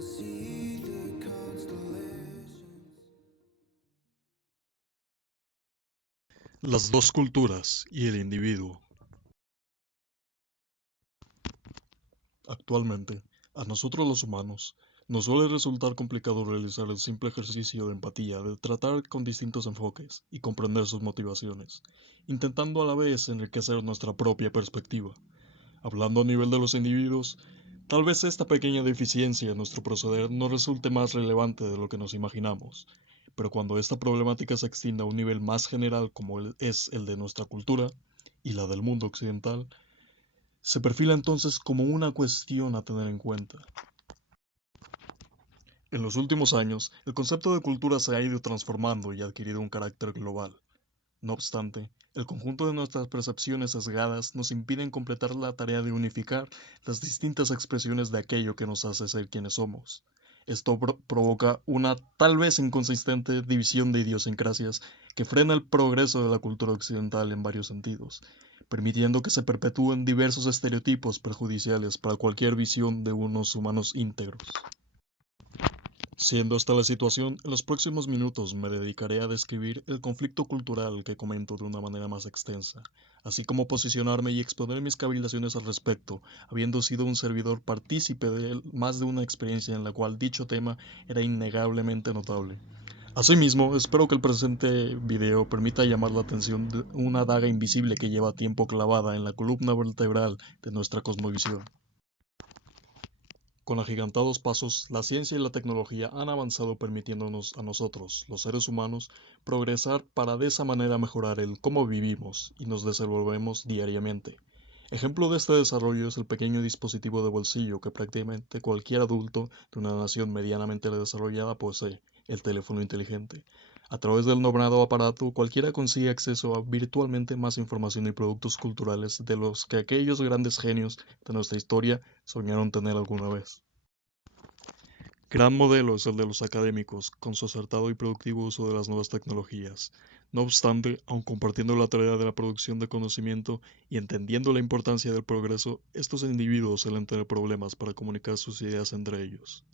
See the constellations. Las dos culturas y el individuo. Actualmente, a nosotros los humanos, nos suele resultar complicado realizar el simple ejercicio de empatía, de tratar con distintos enfoques y comprender sus motivaciones, intentando a la vez enriquecer nuestra propia perspectiva. Hablando a nivel de los individuos, tal vez esta pequeña deficiencia en nuestro proceder no resulte más relevante de lo que nos imaginamos, pero cuando esta problemática se extiende a un nivel más general como es el de nuestra cultura y la del mundo occidental, se perfila entonces como una cuestión a tener en cuenta. En los últimos años, el concepto de cultura se ha ido transformando y ha adquirido un carácter global. No obstante, el conjunto de nuestras percepciones sesgadas nos impiden completar la tarea de unificar las distintas expresiones de aquello que nos hace ser quienes somos. Esto provoca una tal vez inconsistente división de idiosincrasias que frena el progreso de la cultura occidental en varios sentidos, permitiendo que se perpetúen diversos estereotipos perjudiciales para cualquier visión de unos humanos íntegros. Siendo esta la situación, en los próximos minutos me dedicaré a describir el conflicto cultural que comento de una manera más extensa, así como posicionarme y exponer mis cavilaciones al respecto, habiendo sido un servidor partícipe de más de una experiencia en la cual dicho tema era innegablemente notable. Asimismo, espero que el presente video permita llamar la atención de una daga invisible que lleva tiempo clavada en la columna vertebral de nuestra cosmovisión. Con agigantados pasos, la ciencia y la tecnología han avanzado permitiéndonos a nosotros, los seres humanos, progresar para de esa manera mejorar el cómo vivimos y nos desenvolvemos diariamente. Ejemplo de este desarrollo es el pequeño dispositivo de bolsillo que prácticamente cualquier adulto de una nación medianamente desarrollada posee, el teléfono inteligente. A través del nombrado aparato, cualquiera consigue acceso a virtualmente más información y productos culturales de los que aquellos grandes genios de nuestra historia soñaron tener alguna vez. Gran modelo es el de los académicos, con su acertado y productivo uso de las nuevas tecnologías. No obstante, aun compartiendo la tarea de la producción de conocimiento y entendiendo la importancia del progreso, estos individuos suelen tener problemas para comunicar sus ideas entre ellos.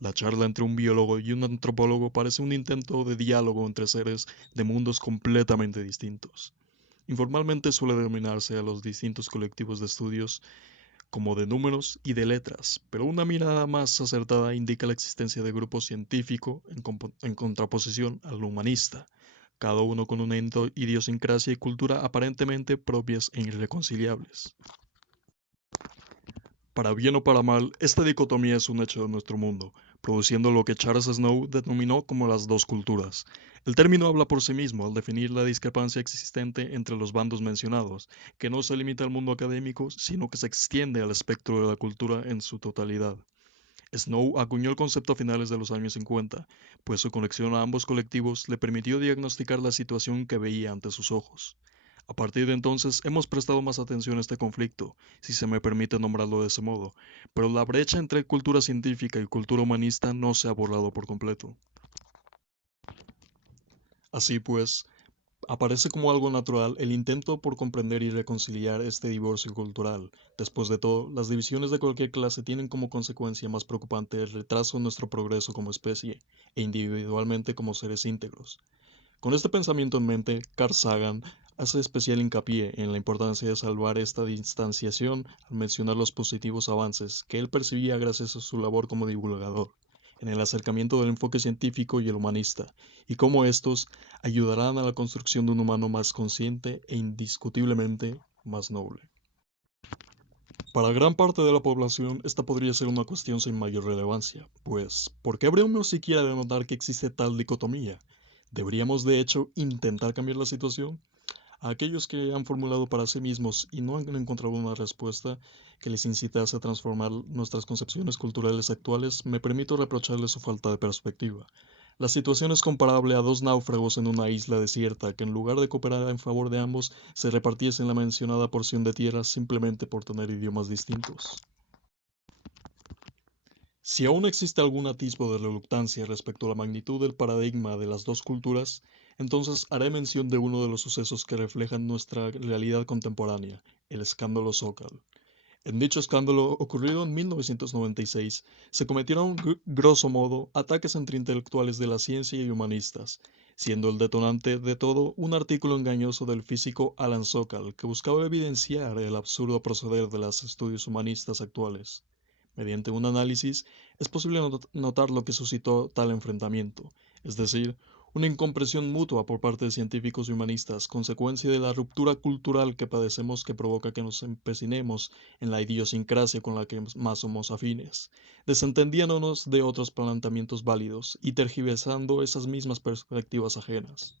La charla entre un biólogo y un antropólogo parece un intento de diálogo entre seres de mundos completamente distintos. Informalmente suele denominarse a los distintos colectivos de estudios como de números y de letras, pero una mirada más acertada indica la existencia de grupo científico en contraposición al humanista, cada uno con una idiosincrasia y cultura aparentemente propias e irreconciliables. Para bien o para mal, esta dicotomía es un hecho de nuestro mundo, produciendo lo que Charles Snow denominó como las dos culturas. El término habla por sí mismo al definir la discrepancia existente entre los bandos mencionados, que no se limita al mundo académico, sino que se extiende al espectro de la cultura en su totalidad. Snow acuñó el concepto a finales de los años 50, pues su conexión a ambos colectivos le permitió diagnosticar la situación que veía ante sus ojos. A partir de entonces hemos prestado más atención a este conflicto, si se me permite nombrarlo de ese modo, pero la brecha entre cultura científica y cultura humanista no se ha borrado por completo. Así pues, aparece como algo natural el intento por comprender y reconciliar este divorcio cultural. Después de todo, las divisiones de cualquier clase tienen como consecuencia más preocupante el retraso en nuestro progreso como especie e individualmente como seres íntegros. Con este pensamiento en mente, Carl Sagan hace especial hincapié en la importancia de salvar esta distanciación al mencionar los positivos avances que él percibía gracias a su labor como divulgador en el acercamiento del enfoque científico y el humanista, y cómo estos ayudarán a la construcción de un humano más consciente e indiscutiblemente más noble. Para gran parte de la población, esta podría ser una cuestión sin mayor relevancia, pues, ¿por qué habríamos siquiera de notar que existe tal dicotomía? ¿Deberíamos, de hecho, intentar cambiar la situación? A aquellos que han formulado para sí mismos y no han encontrado una respuesta que les incitase a transformar nuestras concepciones culturales actuales, me permito reprocharles su falta de perspectiva. La situación es comparable a dos náufragos en una isla desierta que en lugar de cooperar en favor de ambos, se repartiesen la mencionada porción de tierra simplemente por tener idiomas distintos. Si aún existe algún atisbo de reluctancia respecto a la magnitud del paradigma de las dos culturas, entonces haré mención de uno de los sucesos que reflejan nuestra realidad contemporánea, el escándalo Zócal. En dicho escándalo, ocurrido en 1996, se cometieron, grosso modo, ataques entre intelectuales de la ciencia y humanistas, siendo el detonante de todo un artículo engañoso del físico Alan Sokal que buscaba evidenciar el absurdo proceder de los estudios humanistas actuales. Mediante un análisis, es posible notar lo que suscitó tal enfrentamiento, es decir, una incomprensión mutua por parte de científicos y humanistas, consecuencia de la ruptura cultural que padecemos que provoca que nos empecinemos en la idiosincrasia con la que más somos afines, desentendiéndonos de otros planteamientos válidos y tergiversando esas mismas perspectivas ajenas.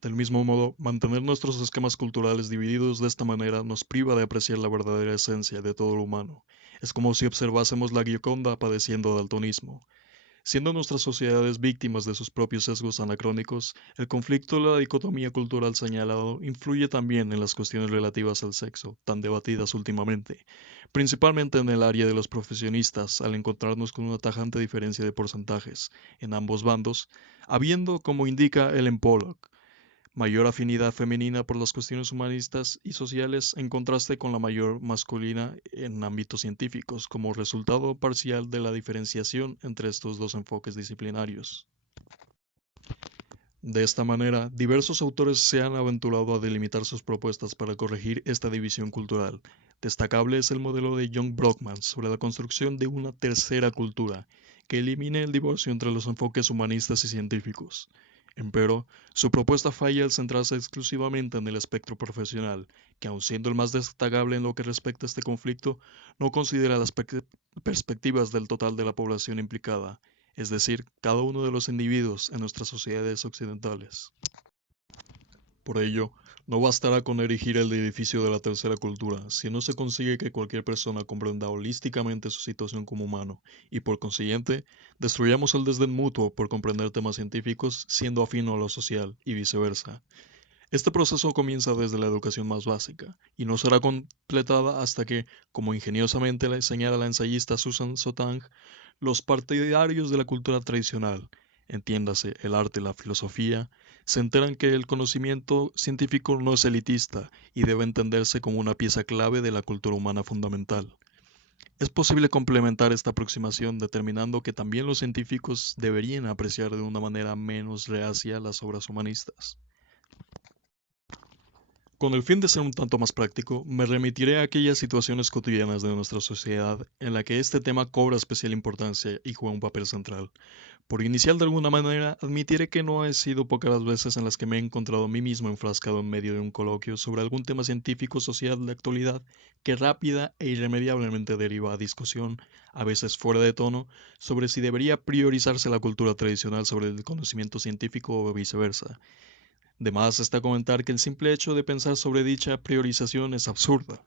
Del mismo modo, mantener nuestros esquemas culturales divididos de esta manera nos priva de apreciar la verdadera esencia de todo lo humano. Es como si observásemos la Gioconda padeciendo daltonismo. Siendo nuestras sociedades víctimas de sus propios sesgos anacrónicos, el conflicto de la dicotomía cultural señalado influye también en las cuestiones relativas al sexo, tan debatidas últimamente, principalmente en el área de los profesionistas, al encontrarnos con una tajante diferencia de porcentajes en ambos bandos, habiendo, como indica Ellen Pollock, mayor afinidad femenina por las cuestiones humanistas y sociales en contraste con la mayor masculina en ámbitos científicos, como resultado parcial de la diferenciación entre estos dos enfoques disciplinarios. De esta manera, diversos autores se han aventurado a delimitar sus propuestas para corregir esta división cultural. Destacable es el modelo de John Brockman sobre la construcción de una tercera cultura, que elimine el divorcio entre los enfoques humanistas y científicos. Empero, su propuesta falla al centrarse exclusivamente en el espectro profesional, que aun siendo el más destacable en lo que respecta a este conflicto, no considera las perspectivas del total de la población implicada, es decir, cada uno de los individuos en nuestras sociedades occidentales. Por ello, no bastará con erigir el edificio de la tercera cultura si no se consigue que cualquier persona comprenda holísticamente su situación como humano y, por consiguiente, destruyamos el desdén mutuo por comprender temas científicos siendo afino a lo social y viceversa. Este proceso comienza desde la educación más básica y no será completada hasta que, como ingeniosamente le señala la ensayista Susan Sontag, los partidarios de la cultura tradicional, entiéndase el arte y la filosofía, se enteran que el conocimiento científico no es elitista y debe entenderse como una pieza clave de la cultura humana fundamental. Es posible complementar esta aproximación determinando que también los científicos deberían apreciar de una manera menos reacia las obras humanistas. Con el fin de ser un tanto más práctico, me remitiré a aquellas situaciones cotidianas de nuestra sociedad en la que este tema cobra especial importancia y juega un papel central. Por inicial de alguna manera, admitiré que no he sido pocas las veces en las que me he encontrado a mí mismo enfrascado en medio de un coloquio sobre algún tema científico social de actualidad que rápida e irremediablemente deriva a discusión, a veces fuera de tono, sobre si debería priorizarse la cultura tradicional sobre el conocimiento científico o viceversa. De más está comentar que el simple hecho de pensar sobre dicha priorización es absurda.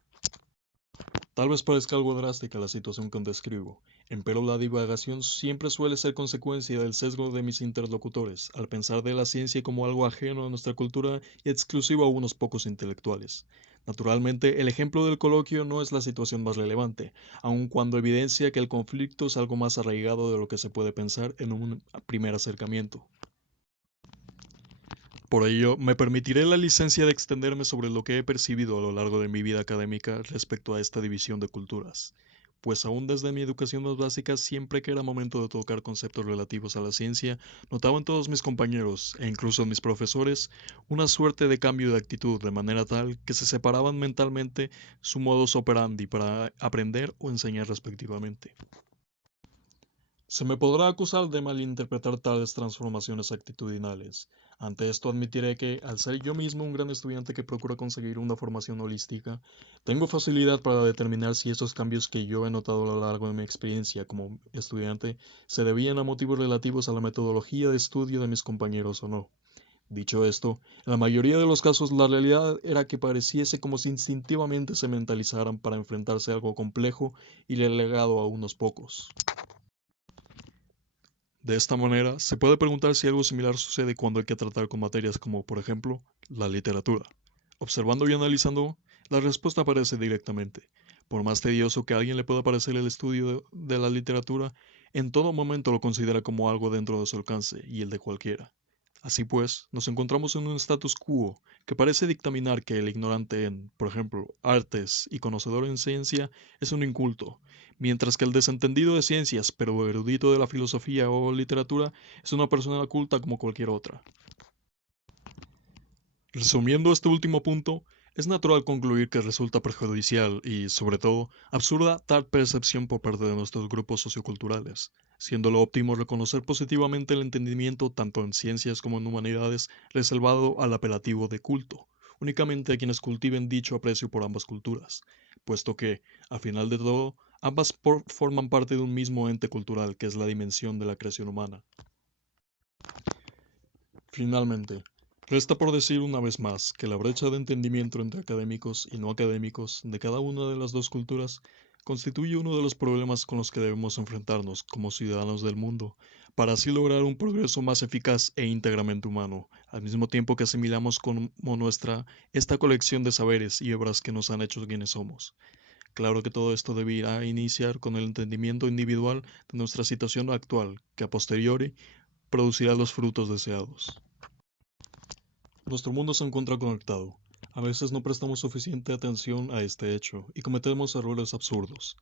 Tal vez parezca algo drástica la situación que describo, empero la divagación siempre suele ser consecuencia del sesgo de mis interlocutores, al pensar de la ciencia como algo ajeno a nuestra cultura y exclusivo a unos pocos intelectuales. Naturalmente, el ejemplo del coloquio no es la situación más relevante, aun cuando evidencia que el conflicto es algo más arraigado de lo que se puede pensar en un primer acercamiento. Por ello, me permitiré la licencia de extenderme sobre lo que he percibido a lo largo de mi vida académica respecto a esta división de culturas, pues aún desde mi educación más básica, siempre que era momento de tocar conceptos relativos a la ciencia, notaba en todos mis compañeros, e incluso en mis profesores, una suerte de cambio de actitud de manera tal que se separaban mentalmente su modus operandi para aprender o enseñar respectivamente. Se me podrá acusar de malinterpretar tales transformaciones actitudinales. Ante esto admitiré que, al ser yo mismo un gran estudiante que procura conseguir una formación holística, tengo facilidad para determinar si esos cambios que yo he notado a lo largo de mi experiencia como estudiante se debían a motivos relativos a la metodología de estudio de mis compañeros o no. Dicho esto, en la mayoría de los casos la realidad era que pareciese como si instintivamente se mentalizaran para enfrentarse a algo complejo y relegado a unos pocos. De esta manera, se puede preguntar si algo similar sucede cuando hay que tratar con materias como, por ejemplo, la literatura. Observando y analizando, la respuesta aparece directamente. Por más tedioso que a alguien le pueda parecer el estudio de la literatura, en todo momento lo considera como algo dentro de su alcance y el de cualquiera. Así pues, nos encontramos en un status quo que parece dictaminar que el ignorante en, por ejemplo, artes y conocedor en ciencia es un inculto, mientras que el desentendido de ciencias pero erudito de la filosofía o literatura es una persona culta como cualquier otra. Resumiendo este último punto, es natural concluir que resulta perjudicial y, sobre todo, absurda tal percepción por parte de nuestros grupos socioculturales, siendo lo óptimo reconocer positivamente el entendimiento tanto en ciencias como en humanidades reservado al apelativo de culto, únicamente a quienes cultiven dicho aprecio por ambas culturas, puesto que, a final de todo, ambas forman parte de un mismo ente cultural que es la dimensión de la creación humana. Finalmente, resta por decir una vez más que la brecha de entendimiento entre académicos y no académicos de cada una de las dos culturas constituye uno de los problemas con los que debemos enfrentarnos como ciudadanos del mundo, para así lograr un progreso más eficaz e íntegramente humano, al mismo tiempo que asimilamos como nuestra esta colección de saberes y obras que nos han hecho quienes somos. Claro que todo esto deberá iniciar con el entendimiento individual de nuestra situación actual, que a posteriori producirá los frutos deseados. Nuestro mundo se encuentra conectado. A veces no prestamos suficiente atención a este hecho y cometemos errores absurdos.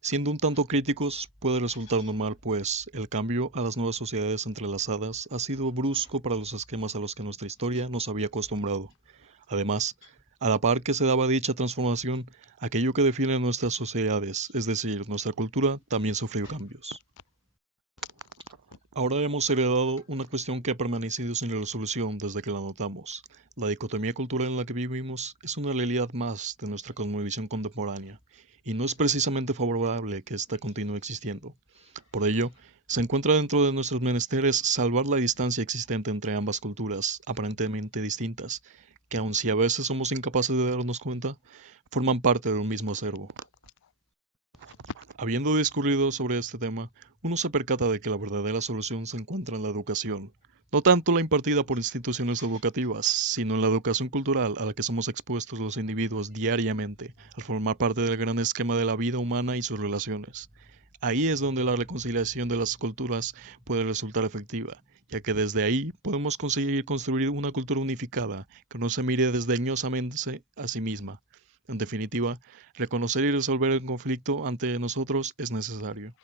Siendo un tanto críticos, puede resultar normal, pues el cambio a las nuevas sociedades entrelazadas ha sido brusco para los esquemas a los que nuestra historia nos había acostumbrado. Además, a la par que se daba dicha transformación, aquello que define nuestras sociedades, es decir, nuestra cultura, también sufrió cambios. Ahora hemos heredado una cuestión que ha permanecido sin resolución desde que la notamos. La dicotomía cultural en la que vivimos es una realidad más de nuestra cosmovisión contemporánea, y no es precisamente favorable que ésta continúe existiendo. Por ello, se encuentra dentro de nuestros menesteres salvar la distancia existente entre ambas culturas, aparentemente distintas, que aun si a veces somos incapaces de darnos cuenta, forman parte de un mismo acervo. Habiendo discurrido sobre este tema, uno se percata de que la verdadera solución se encuentra en la educación, no tanto la impartida por instituciones educativas, sino en la educación cultural a la que somos expuestos los individuos diariamente, al formar parte del gran esquema de la vida humana y sus relaciones. Ahí es donde la reconciliación de las culturas puede resultar efectiva, ya que desde ahí podemos conseguir construir una cultura unificada que no se mire desdeñosamente a sí misma. En definitiva, reconocer y resolver el conflicto ante nosotros es necesario.